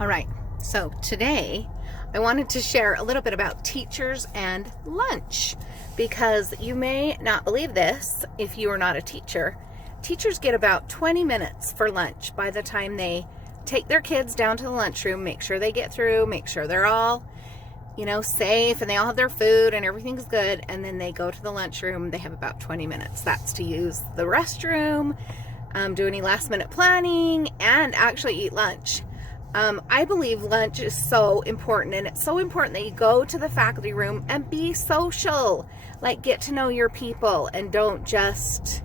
All right, so today I wanted to share a little bit about teachers and lunch, because you may not believe this if you are not a teacher. Teachers get about 20 minutes for lunch by the time they take their kids down to the lunchroom, make sure they get through, make sure they're all, safe and they all have their food and everything's good, and then they go to the lunchroom. They have about 20 minutes. That's to use the restroom, do any last minute planning, and actually eat lunch. I believe lunch is so important, and it's so important that you go to the faculty room and be social, like get to know your people and don't just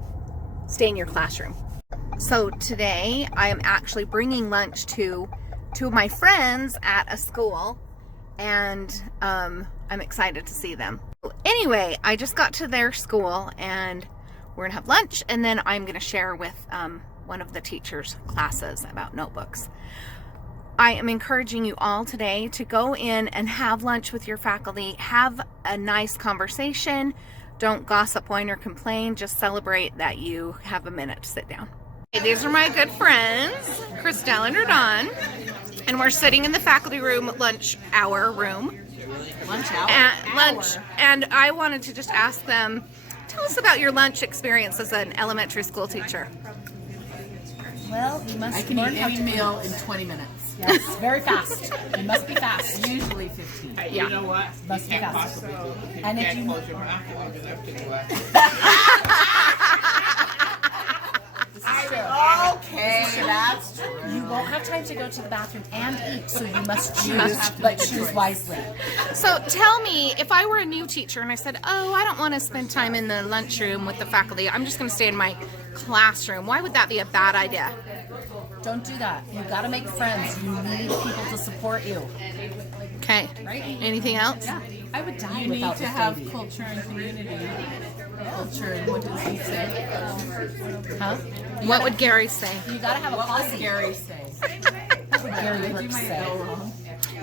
stay in your classroom. So today I am actually bringing lunch to two of my friends at a school, and I'm excited to see them. Anyway, I just got to their school and we're gonna have lunch, and then I'm gonna share with one of the teachers' classes about notebooks. I am encouraging you all today to go in and have lunch with your faculty. Have a nice conversation. Don't gossip, whine, or complain. Just celebrate that you have a minute to sit down. Okay, these are my good friends, Christelle and Rodon, and we're sitting in the faculty room, lunch hour room. Lunch hour? And I wanted to just ask them, tell us about your lunch experience as an elementary school teacher. Well, you must learn how to meal in 20 minutes. Yes, very fast. You must be fast. Usually 15. Hey, you know what? Must be fast. And if you close your mouth long enough to do it. This is true. Okay, that's true. You won't have time to go to the bathroom and eat, so you must choose, but choose wisely. So tell me, if I were a new teacher and I said, oh, I don't want to spend time in the lunchroom with the faculty, I'm just going to stay in my classroom, why would that be a bad idea? Don't do that. You got to make friends. You need people to support you. Okay. Right? Anything else? Yeah. I would die You without need to this have baby. culture and community. Culture and what does he say? Huh? What would Gary say? You got to have a What would posse. Gary say? What would Gary You Brooks might say? go wrong.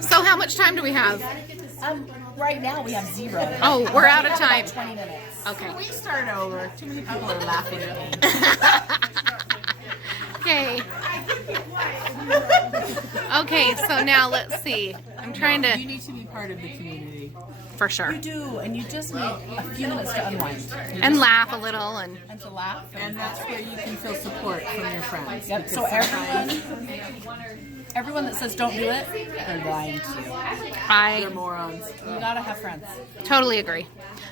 So how much time do we have? Right now we have 0. Oh, we're out of We have time. about 20 minutes. Okay. We start over. Too many people are laughing at me. Okay. Okay, so now let's see. I'm trying You to, need to be part of the community. for sure. You do, and you just need a few minutes to unwind. And laugh a little and And to laugh. And that's where you can feel support from your friends. Yep. Because So sometimes everyone that says don't do it, they're lying to you. they're I morons. You gotta have friends. totally agree.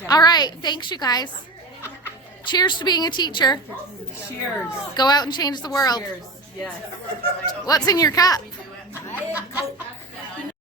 All right, thanks you guys. Cheers to being a teacher. Cheers. Go out and change the world. Cheers. Yes. What's in your cup?